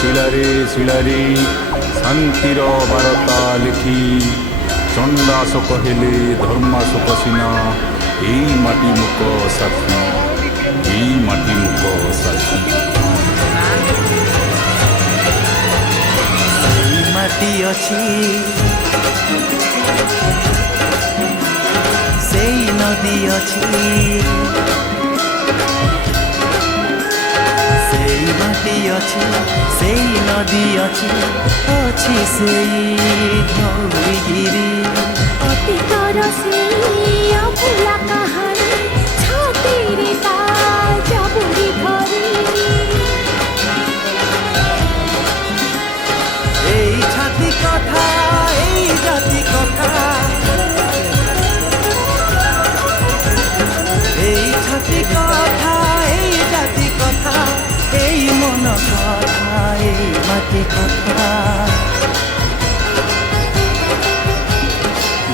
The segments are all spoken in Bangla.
ଶିଳାରେ ଶିଳାରେ ଶାନ୍ତିର ବାରତା ଲେଖି ଚଣ୍ଡାଶୋକ ହେଲେ ଧର୍ମାଶୋକ ସିନା ଏଇ ମାଟି ମୁକ ସାଥୀ ଏଇ ମାଟି ମୁକ ସାଥୀ। ମାଟି ଅଛି ସେଇ ନଦୀ ଅଛି ସେଇ ମାଟି ଅଛି ସେଇ ନଦୀ ଅଛି ଅଛି ସେଇ ଧଉଳିଗିରି অতীতর সেই অভুলা কাহানি ছাতিরে তা জাবুড়ি ধরি এই ছাতি কথা এই জাতি কথা এই ছাতি কথা এই জাতি কথা এই মন কথা এই মাটি কথা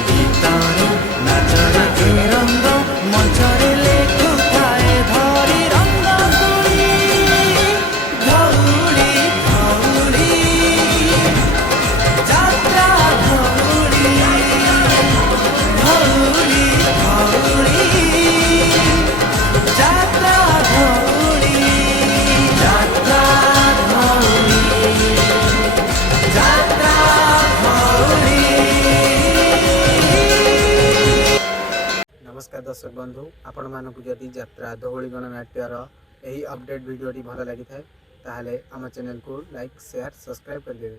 গীতরে নাচরে এ রঙ্গ মঞ্চরে লেখুথায় ধরি রঙ্গ তুলি ধৌলি ধৌলি যাত্রা ধৌলি ধৌলি ধৌলি যাত্রা ধৌলি যাত্রা ধৌলি যাত্রা ধৌলি। नमस्कार दर्शक बंधु आपण मानक जदि यात्रा धौली गणनाट्यर यही अपडेट भिडियोटी भल लगी थाए ताहले आम चैनल को लाइक शेयर सब्सक्राइब कर देवे।